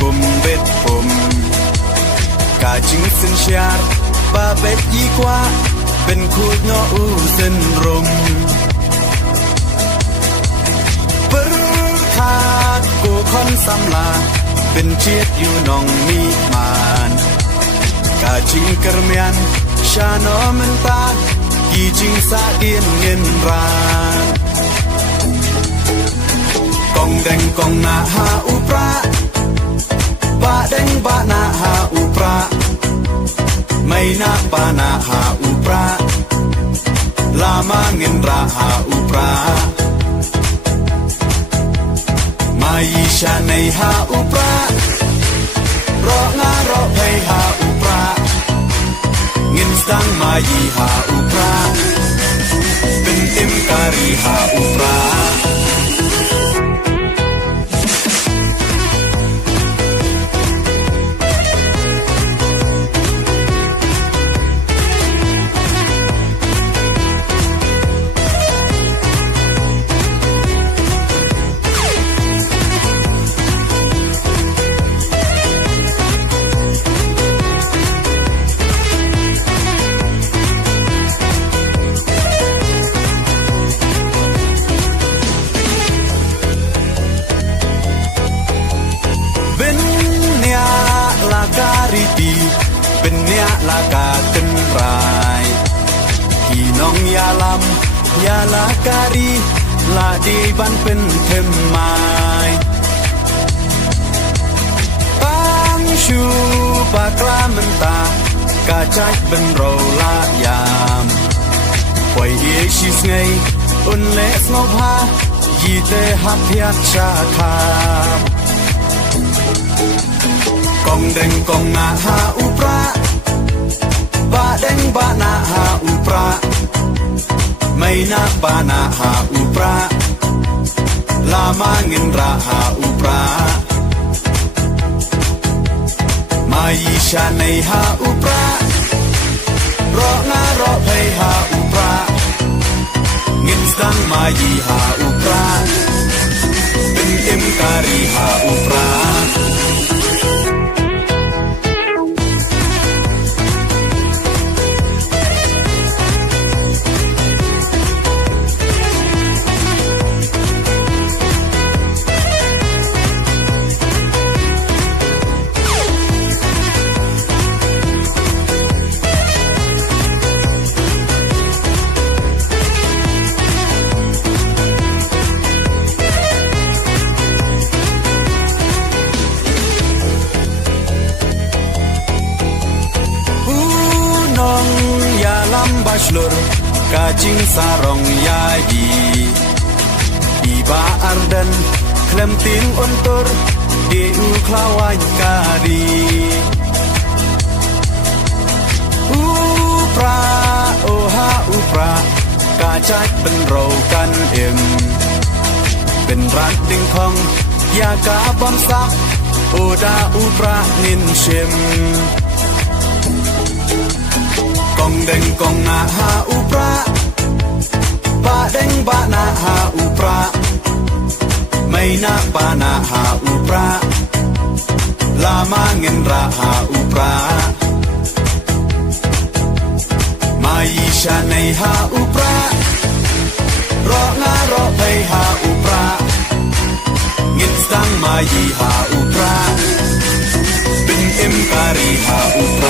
bum bet bum cả chính sinh chát ba bet y quaเป็นคูดnhỏ u sinh rumปรึกขาดกูคอนสำลาเป็นเชียดอยู่นองมีมานกาจิงกระเมียนชาโนมันตากีจิงสาเดียนเงินรานกองแดงกองนาหาอุปราบาแดงบานาหาอุปราไม่นาบานาหาอุปราลามาเงินราหาอุปรามายิชาในหาอุปรารองารอเพยหาอุปราเงินสังมายีหาอุปราเป็นเต็มการีหาอุปราเป็นเนียลากาตึนรายพี่น้องยาลำยาลาการีลาดีบันเป็นเทมไม้ปังชูปากลามันตากาจัดเป็นโรลายามปล่อยเอชิสไงอุ่นเล็กงบฮายีเตหับยัดชาคากองแดงกองนาหาอุปราบาแดงบานาหาอุปราไม่นาบานาหาอุปราลามาเงินราหาอุปรามายิชาในหาอุปรารองารอเพยหาอุปราเงินสังมายีหาอุปราเป็นเต็มการีหาอุปราBachelor kacing sarong yayi Iba ardan klemting ontor Diu klawan kari Upra oha upra Kacakเป็นโรกันเอ็มเป็นรักดิ่งทองยากาบอมซักโอดาอุปรานินเชมกองแดงกองนาหาอุปราบาแดงบานาหาอุปราไม่นาบานาหาอุปราลามาเงินราหาอุปรามายิชาในหาอุปรารองารอเพยหาอุปราเงินสังมายีหาอุปราเป็นเอ็มการีหาอุป